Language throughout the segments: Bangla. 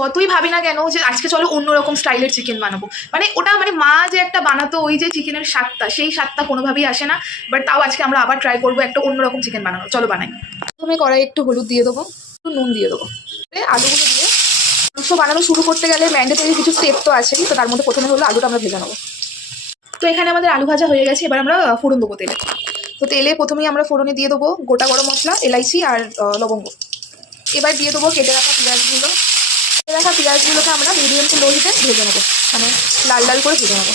যতই ভাবি না কেন যে আজকে চলো অন্যরকম স্টাইলের চিকেন বানাবো, মানে ওটা মানে মা যে একটা বানাতো ওই যে চিকেনের স্বাদটা, সেই স্বাদটা কোনোভাবেই আসে না। বাট তাও আজকে আমরা আবার ট্রাই করবো একটা অন্যরকম চিকেন বানানো। চলো বানাই। প্রথমে কড়াই একটু হলুদ দিয়ে দেবো, একটু নুন দিয়ে দেবো, আলুগুলো দিয়ে। মাংস বানানো শুরু করতে গেলে ম্যান্ডেটরি কিছু স্টেপ তো আছেই, তো তার মধ্যে প্রথমে হলো আলুটা আমরা ভেজে নেবো। তো এখানে আমাদের আলু ভাজা হয়ে গেছে, এবার আমরা ফোড়ন দেবো তেলে। তো তেলে প্রথমেই আমরা ফোড়নে দিয়ে দেবো গোটা গরম মশলা, এলাইচি আর লবঙ্গ। এবার দিয়ে দেবো কেটে রাখা পেঁয়াজগুলো। কেটে রাখা পেঁয়াজগুলোকে আমরা মিডিয়াম টু লো হিটে ভেজে নেবো, মানে লাল লাল করে ভেজে নেবো।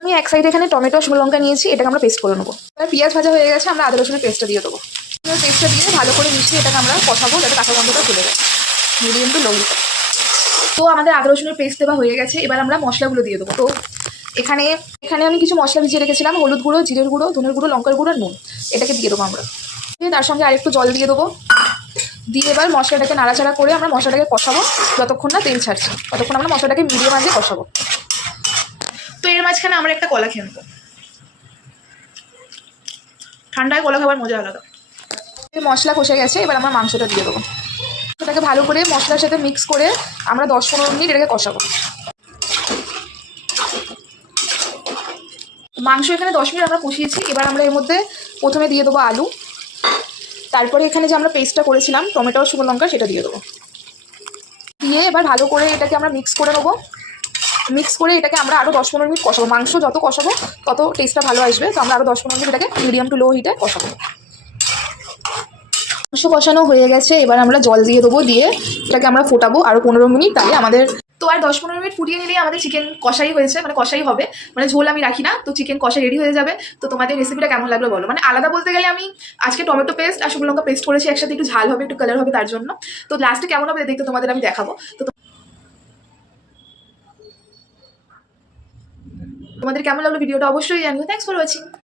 আমি এক সাইডে এখানে টমেটো শুকনো লঙ্কা নিয়েছি, এটাকে আমরা পেস্ট করে নেবো। এবার পেঁয়াজ ভাজা হয়ে গেছে, আমরা আদা রসুনের পেস্টটা দিয়ে দেবো। পেস্টটা দিয়ে ভালো করে মিশিয়ে এটাকে আমরা কষাবো যাতে কাঁচা গন্ধটা চলে যায়, মিডিয়াম টু লো হিটে। তো আমাদের আদা রসুনের পেস্ট দেওয়া হয়ে গেছে, এবার আমরা মশলাগুলো দিয়ে দেবো। তো এখানে এখানে আমি কিছু মশলা ভিজিয়ে রেখেছিলাম, হলুদ গুঁড়ো, জিরের গুঁড়ো, ধনের গুঁড়ো, লঙ্কার গুঁড়ো আর নুন। এটাকে দিয়ে দেবো আমরা। তার সঙ্গে আরেকটু জল দিয়ে দেবো। দিয়ে এবার মশলাটাকে নাড়াচাড়া করে আমরা মশলাটাকে কষাবো যতক্ষণ না তেল ছাড়ছে, ততক্ষণ আমরা মশলাটাকে মিডিয়াম আঁচে কষাবো। তো এর মাঝখানে আমরা একটা কলা খেয়ে নেবো, ঠান্ডায় কলা খাবার মজা আলাদা। মশলা কষে গেছে, এবার আমরা মাংসটা দিয়ে দেবো। মাংসটাকে ভালো করে মশলার সাথে মিক্স করে আমরা 10-15 মিনিট এটাকে কষাবো। মাংস এখানে 10 মিনিট আমরা কষিয়েছি, এবার আমরা এর মধ্যে প্রথমে দিয়ে দেবো আলু, তারপরে এখানে যে আমরা পেস্টটা করেছিলাম টমেটো আর শুকনো লঙ্কা সেটা দিয়ে দেবো। দিয়ে এবার ভালো করে এটাকে আমরা মিক্স করে নেবো। মিক্স করে এটাকে আমরা আরও 10-15 মিনিট কষাবো। মাংস যত কষাবো তত টেস্টটা ভালো আসবে, তো আমরা আরও 10-15 মিনিট এটাকে মিডিয়াম টু লো হিটে কষাবো। মাংস কষানো হয়ে গেছে, এবার আমরা জল দিয়ে দেবো, দিয়ে এটাকে আমরা ফোটাবো আরও 15 মিনিট। তাহলে আমাদের তো আর 10-15 মিনিট ফুটিয়ে নিলেই আমাদের চিকেন কষাই হয়েছে, মানে কষাই হবে, মানে ঝোল আমি রাখি না, তো চিকেন কষা রেডি হয়ে যাবে। তো তোমাদের রেসিপিটা কেমন লাগলো বলো। মানে আলাদা বলতে গেলে আমি আজকে টমেটো পেস্ট আর শুকনো লঙ্কা পেস্ট করেছি একসাথে, একটু ঝাল হবে, একটু কালার হবে তার জন্য। তো লাস্টে কেমন হবে দেখতে তোমাদের আমি দেখাবো। তো তোমাদের কেমন লাগলো ভিডিওটা অবশ্যই জানিও। Thanks for watching.